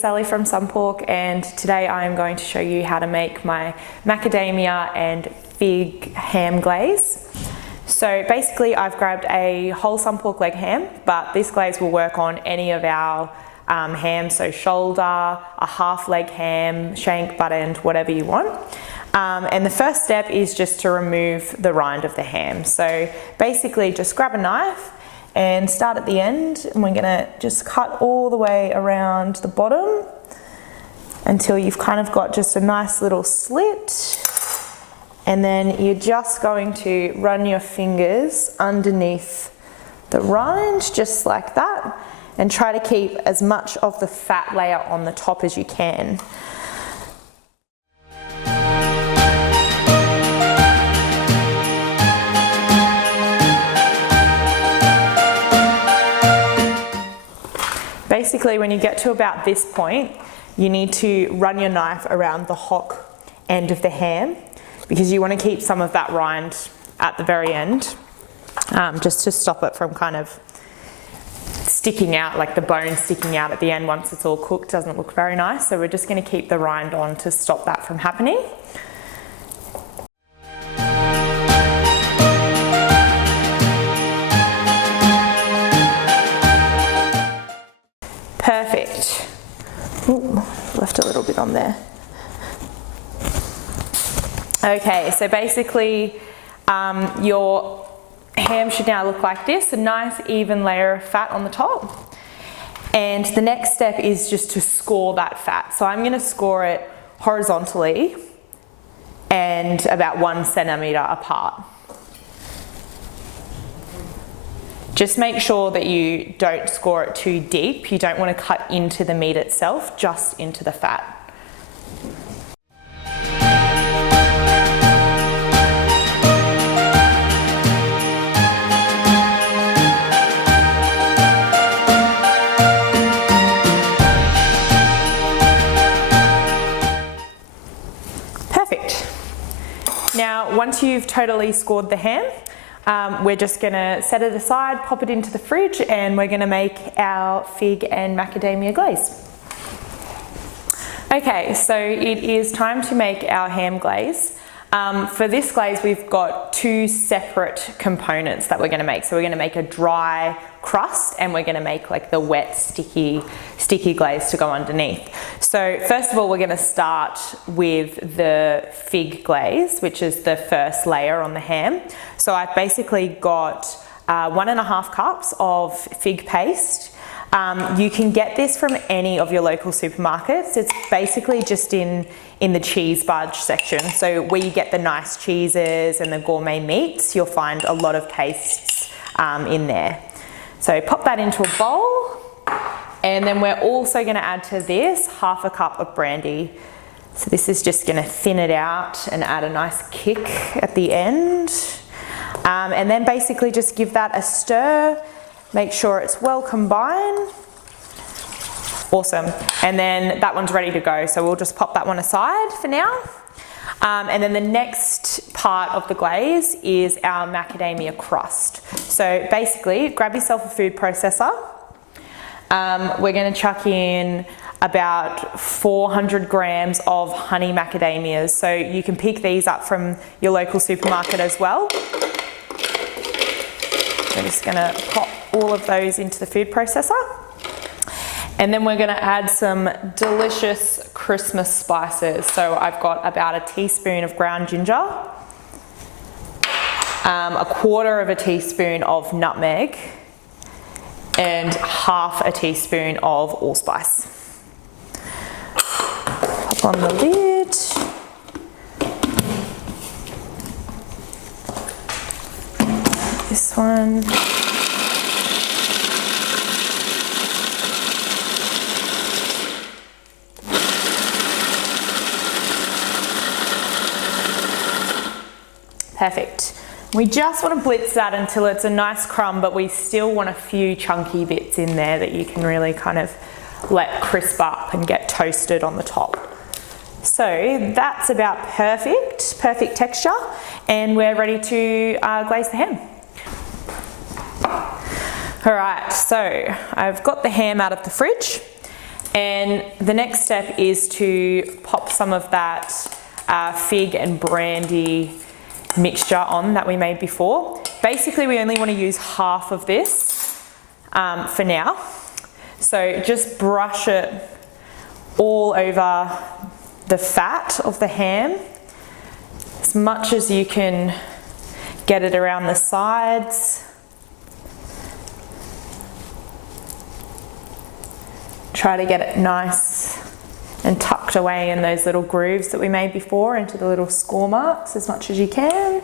Sally from Sunpork, and today I am going to show you how to make my macadamia and fig ham glaze. So basically I've grabbed a whole Sunpork leg ham, but this glaze will work on any of our hams, so shoulder, a half leg ham, shank, butt end, whatever you want. And the first step is just to remove the rind of the ham. So basically just grab a knife and start at the end, and we're gonna just cut all the way around the bottom until you've kind of got just a nice little slit. And then you're just going to run your fingers underneath the rind, just like that, and try to keep as much of the fat layer on the top as you can. Basically, when you get to about this point, you need to run your knife around the hock end of the ham, because you want to keep some of that rind at the very end, just to stop it from kind of sticking out, like the bone sticking out at the end once it's all cooked. Doesn't look very nice, so we're just going to keep the rind on to stop that from happening. Perfect. Ooh, left a little bit on there. Okay, so basically your ham should now look like this, a nice even layer of fat on the top. And the next step is just to score that fat. So I'm going to score it horizontally and about 1 centimetre apart. Just make sure that you don't score it too deep. You don't want to cut into the meat itself, just into the fat. Perfect. Now, once you've totally scored the ham, we're just going to set it aside, pop it into the fridge, and we're going to make our fig and macadamia glaze. Okay, so it is time to make our ham glaze. For this glaze, we've got two separate components that we're going to make. So we're going to make a dry crust, and we're going to make like the wet, sticky glaze to go underneath. So first of all, we're going to start with the fig glaze, which is the first layer on the ham. So I've basically got 1.5 cups of fig paste. You can get this from any of your local supermarkets. It's basically just in the cheese budge section. So where you get the nice cheeses and the gourmet meats, you'll find a lot of pastes in there. So pop that into a bowl, and then we're also going to add to this 1/2 cup of brandy. So this is just going to thin it out and add a nice kick at the end. And then basically just give that a stir, make sure it's well combined. Awesome. And then that one's ready to go, so we'll just pop that one aside for now. And then the next part of the glaze is our macadamia crust. So basically, grab yourself a food processor. We're going to chuck in about 400 grams of honey macadamias. So you can pick these up from your local supermarket as well. We're just going to pop all of those into the food processor. And then we're going to add some delicious Christmas spices. So I've got about a teaspoon of ground ginger, 1/4 teaspoon of nutmeg, and 1/2 teaspoon of allspice. Pop on the lid. This one. Perfect. We just want to blitz that until it's a nice crumb, but we still want a few chunky bits in there that you can really kind of let crisp up and get toasted on the top. So that's about perfect texture, and we're ready to glaze the ham. All right, so I've got the ham out of the fridge, And the next step is to pop some of that fig and brandy mixture on that we made before. Basically, we only want to use half of this for now. So just brush it all over the fat of the ham, as much as you can get it around the sides. Try to get it nice and tucked away in those little grooves that we made before, into the little score marks as much as you can.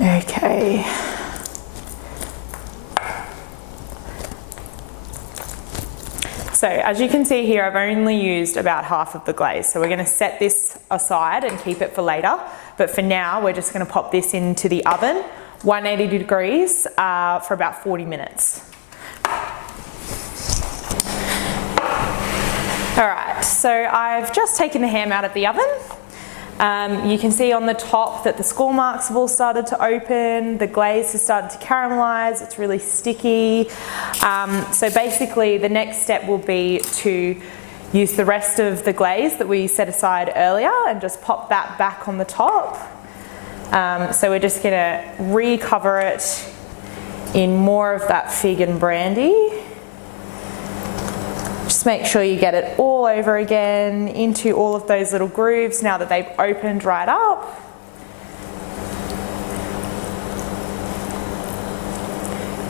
Okay. So as you can see here, I've only used about half of the glaze. So we're going to set this aside and keep it for later. But for now, we're just going to pop this into the oven, 180 degrees for about 40 minutes. All right, so I've just taken the ham out of the oven. You can see on the top that the score marks have all started to open, the glaze has started to caramelize, it's really sticky. So basically the next step will be to use the rest of the glaze that we set aside earlier and just pop that back on the top. So we're just gonna recover it in more of that fig and brandy. Just make sure you get it all over again into all of those little grooves now that they've opened right up.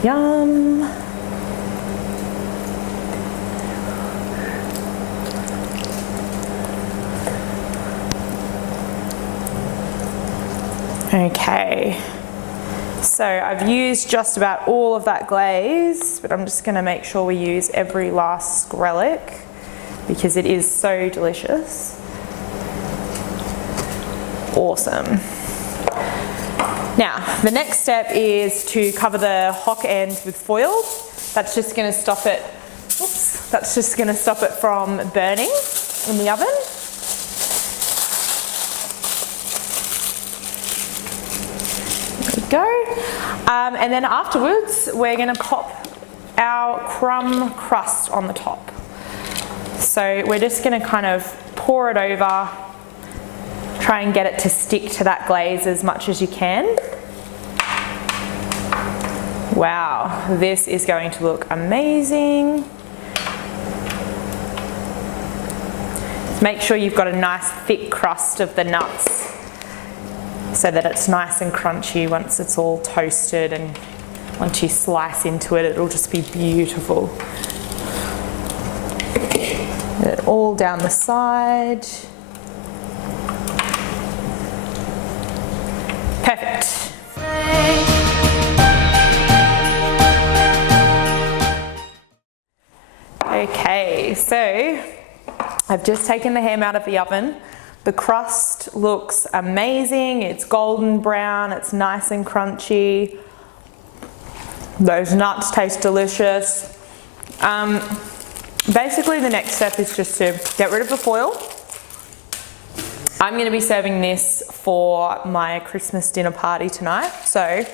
Yum. Okay. So I've used just about all of that glaze, but I'm just going to make sure we use every last skrellick because it is so delicious. Awesome. Now, the next step is to cover the hock end with foil. That's just going to stop it, that's just going to stop it from burning in the oven. Go. And then afterwards we're going to pop our crumb crust on the top. So we're just going to kind of pour it over, try and get it to stick to that glaze as much as you can. Wow, this is going to look amazing. Make sure you've got a nice thick crust of the nuts, so that it's nice and crunchy once it's all toasted, and once you slice into it, it'll just be beautiful. Get it all down the side. Perfect. Okay, so I've just taken the ham out of the oven. The crust looks amazing. It's golden brown, it's nice and crunchy. Those nuts taste delicious. Basically the next step is just to get rid of the foil. I'm going to be serving this for my Christmas dinner party tonight. So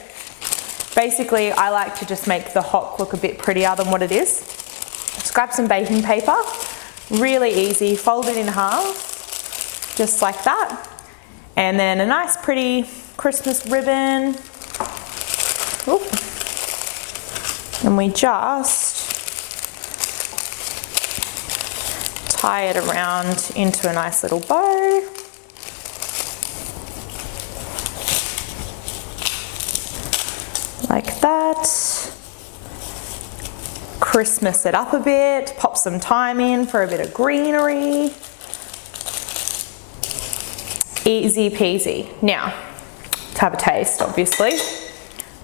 basically I like to just make the hock look a bit prettier than what it is. Just grab some baking paper, really easy, fold it in half. Just like that, and then a nice pretty Christmas ribbon. Oop. And we just tie it around into a nice little bow. Like that. Christmas it up a bit, pop some thyme in for a bit of greenery. Easy peasy. Now, to have a taste, obviously.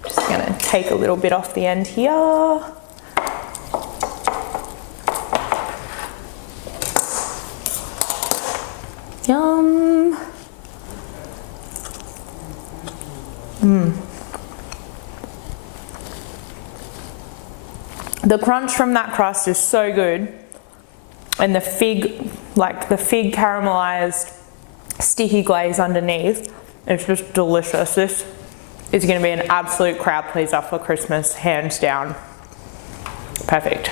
Just gonna take a little bit off the end here. Yum. The crunch from that crust is so good. And the fig, like the fig caramelized sticky glaze underneath, it's just delicious. This is going to be an absolute crowd pleaser for Christmas, hands down. Perfect.